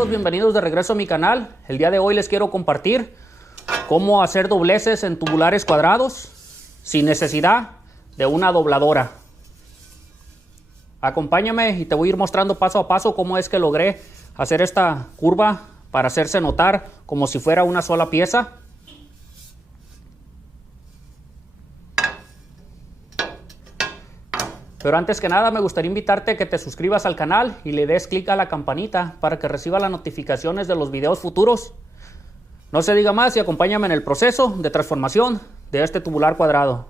todos? Bienvenidos de regreso a mi canal. El día de hoy les quiero compartir cómo hacer dobleces en tubulares cuadrados sin necesidad de una dobladora. Acompáñame y te voy a ir mostrando paso a paso cómo es que logré hacer esta curva para hacerse notar como si fuera una sola pieza. Pero antes que nada me gustaría invitarte a que te suscribas al canal y le des clic a la campanita para que reciba las notificaciones de los videos futuros. No se diga más y acompáñame en el proceso de transformación de este tubular cuadrado.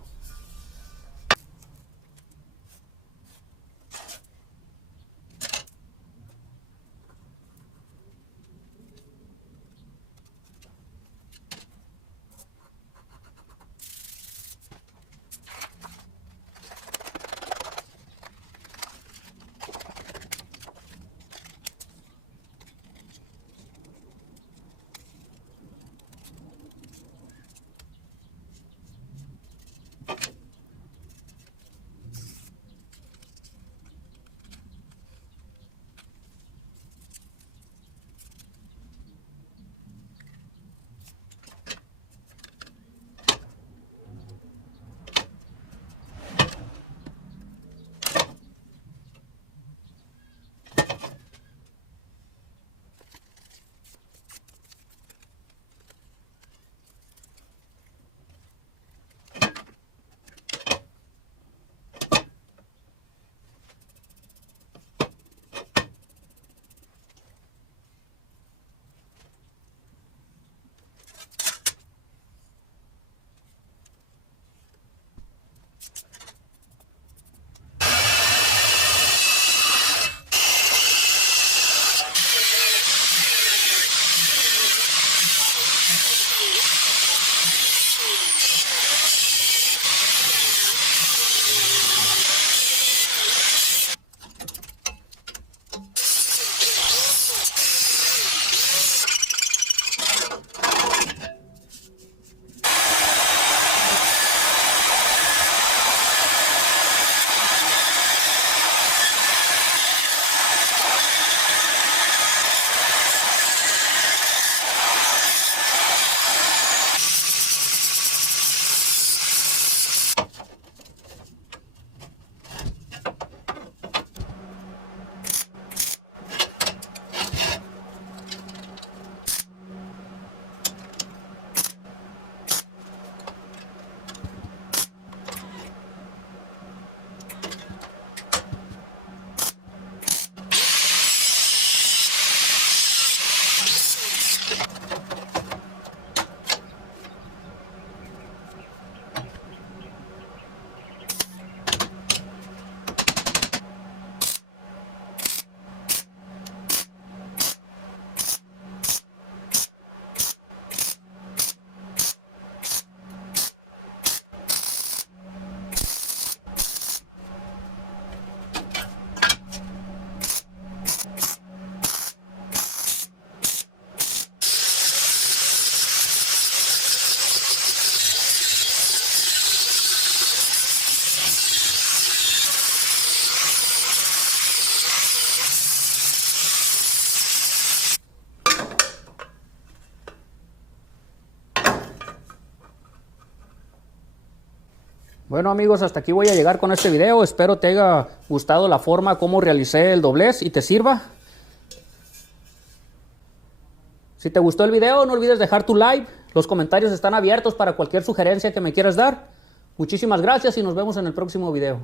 Bueno amigos, hasta aquí voy a llegar con este video. Espero te haya gustado la forma como realicé el doblez y te sirva. Si te gustó el video, no olvides dejar tu like. Los comentarios están abiertos para cualquier sugerencia que me quieras dar. Muchísimas gracias y nos vemos en el próximo video.